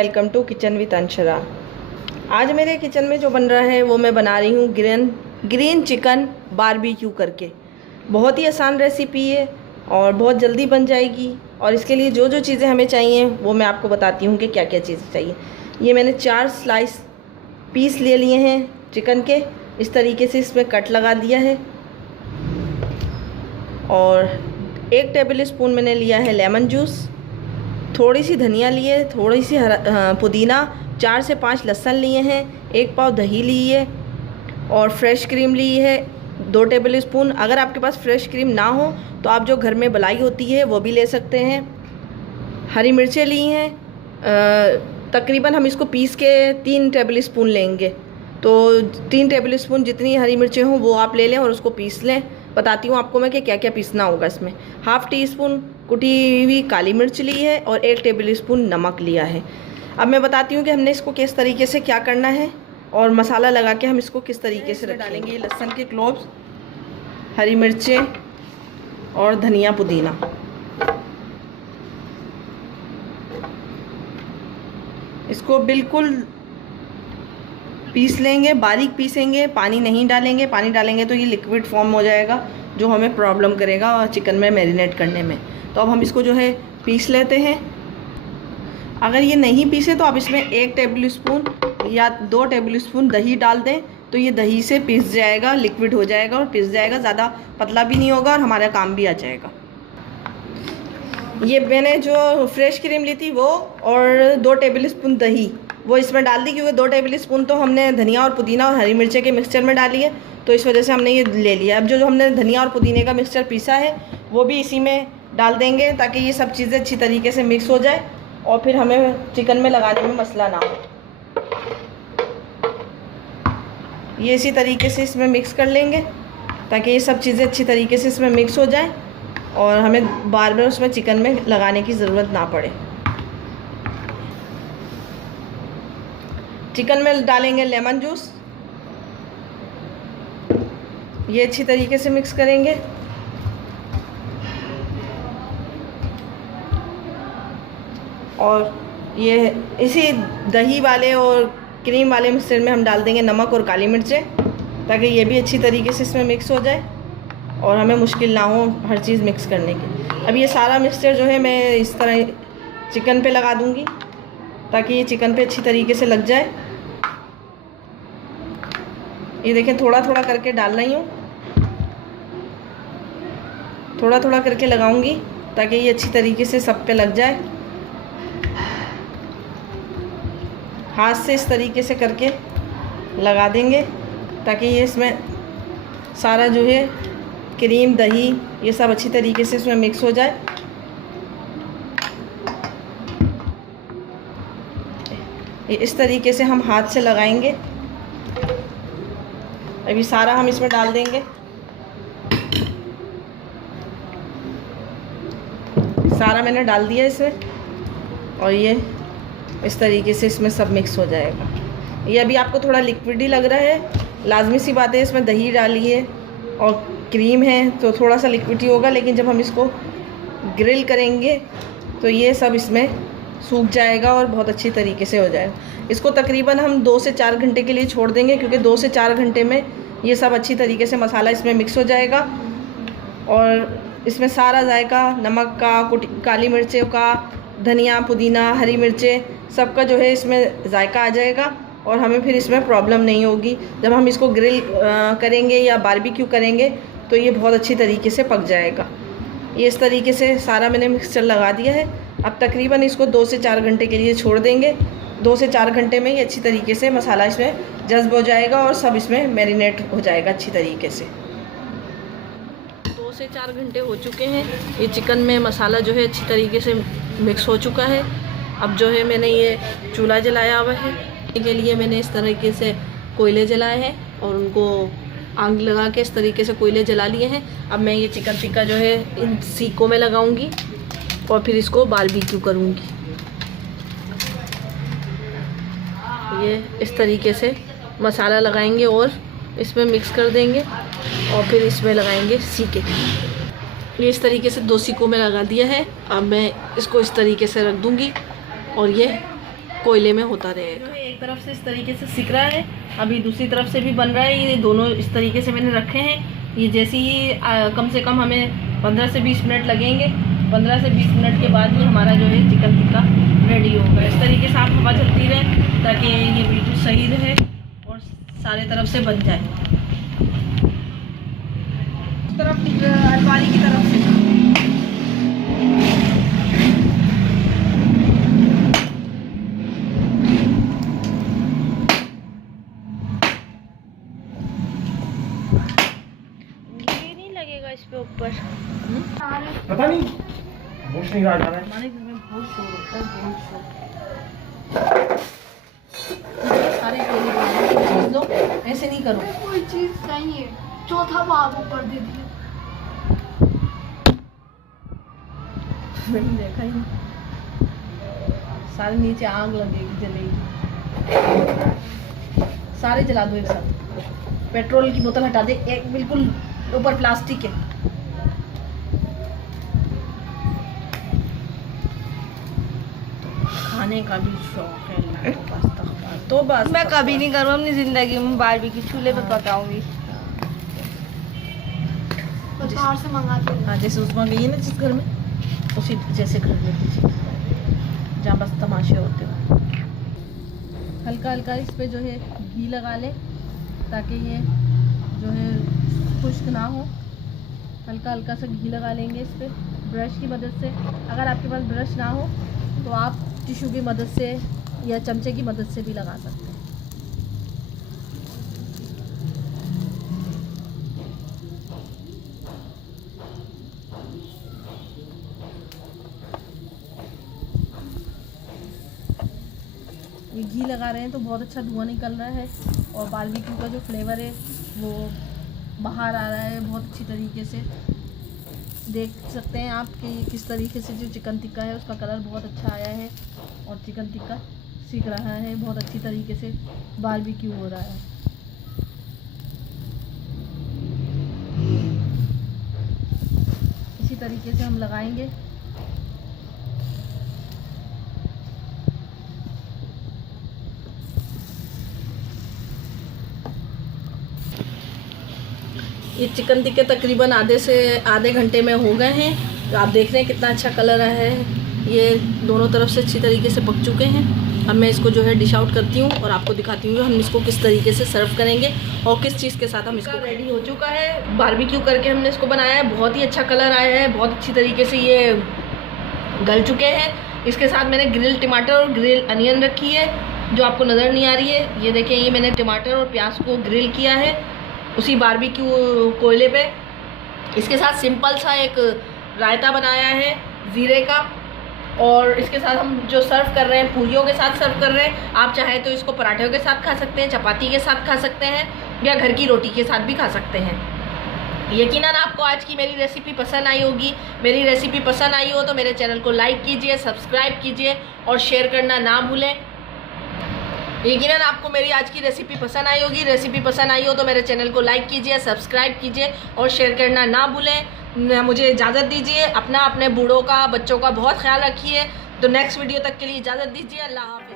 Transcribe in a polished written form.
Welcome to kitchen with Anshara. आज मेरे kitchen में जो बन रहा है वो मैं बना रही हूँ ग्रीन चिकन बारबेक्यू करके। बहुत ही आसान रेसिपी है और बहुत जल्दी बन जाएगी। और इसके लिए जो जो चीज़ें हमें चाहिए वो मैं आपको बताती हूँ कि क्या क्या चीज़ें चाहिए। ये मैंने 4 स्लाइस पीस ले लिए हैं चिकन के। इस तरीके से इसमें कट लगा दिया है। और 1 टेबल स्पून मैंने लिया है लेमन जूस, थोड़ी सी धनिया लिए, थोड़ी सी पुदीना, 4 से 5 लहसुन लिए हैं, 1 पाव दही ली है और फ्रेश क्रीम ली है 2 टेबल स्पून। अगर आपके पास फ्रेश क्रीम ना हो तो आप जो घर में मलाई होती है वो भी ले सकते हैं। हरी मिर्चें ली हैं, तकरीबन हम इसको पीस के 3 टेबल स्पून लेंगे, तो 3 टेबल स्पून जितनी हरी मिर्चें हों वो आप ले लें और उसको पीस लें। बताती हूँ आपको मैं कि क्या क्या पीसना होगा इसमें। 1/2 टीस्पून कुटी हुई काली मिर्च ली है और 1 टेबल स्पून नमक लिया है। अब मैं बताती हूँ कि हमने इसको किस तरीके से क्या करना है और मसाला लगा के हम इसको किस तरीके से डालेंगे। लहसुन के क्लोव्स, हरी मिर्चें और धनिया पुदीना। इसको बिल्कुल पीस लेंगे, बारीक पीसेंगे, पानी नहीं डालेंगे। पानी डालेंगे तो ये लिक्विड फॉर्म हो जाएगा जो हमें प्रॉब्लम करेगा चिकन में मैरिनेट करने में। तो अब हम इसको जो है पीस लेते हैं। अगर ये नहीं पीसे तो आप इसमें 1 टेबल स्पून या 2 टेबल स्पून दही डाल दें, तो ये दही से पीस जाएगा, लिक्विड हो जाएगा और पीस जाएगा। ज़्यादा पतला भी नहीं होगा और हमारा काम भी आ जाएगा। ये मैंने जो फ्रेश क्रीम ली थी वो और 2 टेबल स्पून दही वो इसमें डाल दी, क्योंकि 2 टेबल स्पून तो हमने धनिया और पुदीना और हरी मिर्ची के मिक्सचर में डाली है, तो इस वजह से हमने ये ले लिया। अब जो हमने धनिया और पुदीने का मिक्सचर पीसा है वो भी इसी में डाल देंगे, ताकि ये सब चीज़ें अच्छी तरीके से मिक्स हो जाए और फिर हमें चिकन में लगाने में मसला ना हो। ये इसी तरीके से इसमें मिक्स कर लेंगे ताकि ये सब चीज़ें अच्छी तरीके से इसमें मिक्स हो जाए और हमें बार बार उसमें चिकन में लगाने की ज़रूरत ना पड़े। चिकन में डालेंगे लेमन जूस, ये अच्छी तरीके से मिक्स करेंगे। और ये इसी दही वाले और क्रीम वाले मिक्सचर में हम डाल देंगे नमक और काली मिर्चें, ताकि ये भी अच्छी तरीके से इसमें मिक्स हो जाए और हमें मुश्किल ना हो हर चीज़ मिक्स करने की। अब ये सारा मिक्सचर जो है मैं इस तरह चिकन पे लगा दूंगी ताकि ये चिकन पे अच्छी तरीके से लग जाए। ये देखें, थोड़ा थोड़ा करके डाल रही हूँ, थोड़ा थोड़ा करके लगाऊंगी ताकि ये अच्छी तरीके से सब पे लग जाए। हाथ से इस तरीके से करके लगा देंगे ताकि ये इसमें सारा जो है क्रीम, दही, ये सब अच्छी तरीके से इसमें मिक्स हो जाए। इस तरीके से हम हाथ से लगाएंगे। अभी सारा हम इसमें डाल देंगे। सारा मैंने डाल दिया इसमें और ये इस तरीके से इसमें सब मिक्स हो जाएगा। ये अभी आपको थोड़ा लिक्विड ही लग रहा है, लाजमी सी बात है, इसमें दही डाली है और क्रीम है तो थोड़ा सा लिक्विड ही होगा, लेकिन जब हम इसको ग्रिल करेंगे तो ये सब इसमें सूख जाएगा और बहुत अच्छी तरीके से हो जाएगा। इसको तकरीबन हम 2 से 4 घंटे के लिए छोड़ देंगे, क्योंकि 2 से 4 घंटे में ये सब अच्छी तरीके से मसाला इसमें मिक्स हो जाएगा और इसमें सारा जायका नमक का, काली मिर्चों का, धनिया, पुदीना, हरी मिर्चें, सबका जो है इसमें जायका आ जाएगा और हमें फिर इसमें प्रॉब्लम नहीं होगी। जब हम इसको ग्रिल करेंगे या बारबेक्यू करेंगे तो ये बहुत अच्छी तरीके से पक जाएगा। ये इस तरीके से सारा मैंने मिक्सचर लगा दिया है। अब तकरीबन इसको 2 से 4 घंटे के लिए छोड़ देंगे। 2 से 4 घंटे में ये अच्छी तरीके से मसाला इसमें जज्ब हो जाएगा और सब इसमें मैरिनेट हो जाएगा अच्छी तरीके से। 2 से 4 घंटे हो चुके हैं। ये चिकन में मसाला जो है अच्छी तरीके से मिक्स हो चुका है। अब जो है मैंने ये चूल्हा जलाया हुआ है। के लिए मैंने इस तरीके से कोयले जलाए हैं और उनको आग लगा के इस तरीके से कोयले जला लिए हैं। अब मैं ये चिकन टिक्का जो है इन सीकों में लगाऊंगी और फिर इसको बारबेक्यू करूंगी। ये इस तरीके से मसाला लगाएंगे और इसमें मिक्स कर देंगे और फिर इसमें लगाएंगे सीके। ये इस तरीके से 2 सीकों में लगा दिया है। अब मैं इसको इस तरीके से रख दूंगी और ये कोयले में होता रहेगा। एक तरफ से इस तरीके से सिक रहा है, अभी दूसरी तरफ से भी बन रहा है। ये दोनों इस तरीके से मैंने रखे हैं। ये जैसे ही कम से कम हमें 15 से 20 मिनट लगेंगे। 15 से 20 मिनट के बाद ही हमारा जो है चिकन टिक्का रेडी होगा। इस तरीके से आप हवा चलती रहे ताकि ये बिल्कुल सही रहे और सारे तरफ से बन जाए। इस तरफ अलमारी की तरफ से इस पे ऊपर पता नहीं भूख नहीं रहा है। हमारे घर में बहुत शोर होता है, बहुत शोर। सारे चीज लो, ऐसे नहीं करो। कोई चीज चाहिए, चौथा भाग ऊपर दे दिया। मैंने देखा ही नहीं। सारे नीचे आग लगेगी, जलेगी। सारे जला दो एक साथ। पेट्रोल की बोतल हटा दे, एक बिल्कुल ऊपर प्लास्टिक है। खाने का भी शौक है तो बस मैं कभी नहीं करूँ अपनी जिंदगी में बारबेक्यू, चूल्हे पे पकाऊंगी। बाहर से मंगाती हूँ। हाँ, जैसे उसमें गई है ना जिस घर में, उसी जैसे घर में कीजिए जहाँ बस तमाशे होते हो। हल्का हल्का इस पे जो है घी लगा ले ताकि ये जो है खुश्क ना हो। हल्का हल्का सा घी लगा लेंगे इस पे ब्रश की मदद से। अगर आपके पास ब्रश ना हो तो आप टिश्यू की मदद से या चमचे की मदद से भी लगा सकते हैं। ये घी लगा रहे हैं तो बहुत अच्छा धुआं निकल रहा है और बारबेक्यू का जो फ्लेवर है वो बाहर आ रहा है बहुत अच्छी तरीके से। देख सकते हैं आप कि किस तरीके से जो चिकन टिक्का है उसका कलर बहुत अच्छा आया है और चिकन टिक्का सीख रहा है, बहुत अच्छी तरीके से बारबेक्यू हो रहा है। इसी तरीके से हम लगाएंगे। ये चिकन टिक्के तकरीबन आधे घंटे में हो गए हैं। तो आप देख रहे हैं कितना अच्छा कलर आया है। ये दोनों तरफ से अच्छी तरीके से पक चुके हैं। अब मैं इसको जो है डिश आउट करती हूँ और आपको दिखाती हूँ हम इसको किस तरीके से सर्व करेंगे और किस चीज़ के साथ हम इसको। रेडी हो चुका है, बारबेक्यू करके हमने इसको बनाया है। बहुत ही अच्छा कलर आया है, बहुत अच्छी तरीके से ये गल चुके हैं। इसके साथ मैंने ग्रिल टमाटर और ग्रिल अनियन रखी है जो आपको नज़र नहीं आ रही है। ये देखें, ये मैंने टमाटर और प्याज को ग्रिल किया है उसी बारबेक्यू कोयले पे। इसके साथ सिंपल सा एक रायता बनाया है ज़ीरे का और इसके साथ हम जो सर्व कर रहे हैं पूरियों के साथ सर्व कर रहे हैं। आप चाहें तो इसको पराठों के साथ खा सकते हैं, चपाती के साथ खा सकते हैं या घर की रोटी के साथ भी खा सकते हैं। यकीनन आपको आज की मेरी रेसिपी पसंद आई होगी। मेरी रेसिपी पसंद आई हो तो मेरे चैनल को लाइक कीजिए, सब्सक्राइब कीजिए और शेयर करना ना भूलें। यकीनन आपको मेरी आज की रेसिपी पसंद आई होगी। रेसिपी पसंद आई हो तो मेरे चैनल को लाइक कीजिए, सब्सक्राइब कीजिए और शेयर करना ना भूलें। मुझे इजाज़त दीजिए। अपने बूढ़ों का, बच्चों का बहुत ख्याल रखिए। तो नेक्स्ट वीडियो तक के लिए इजाज़त दीजिए। अल्लाह हाफ़िज़।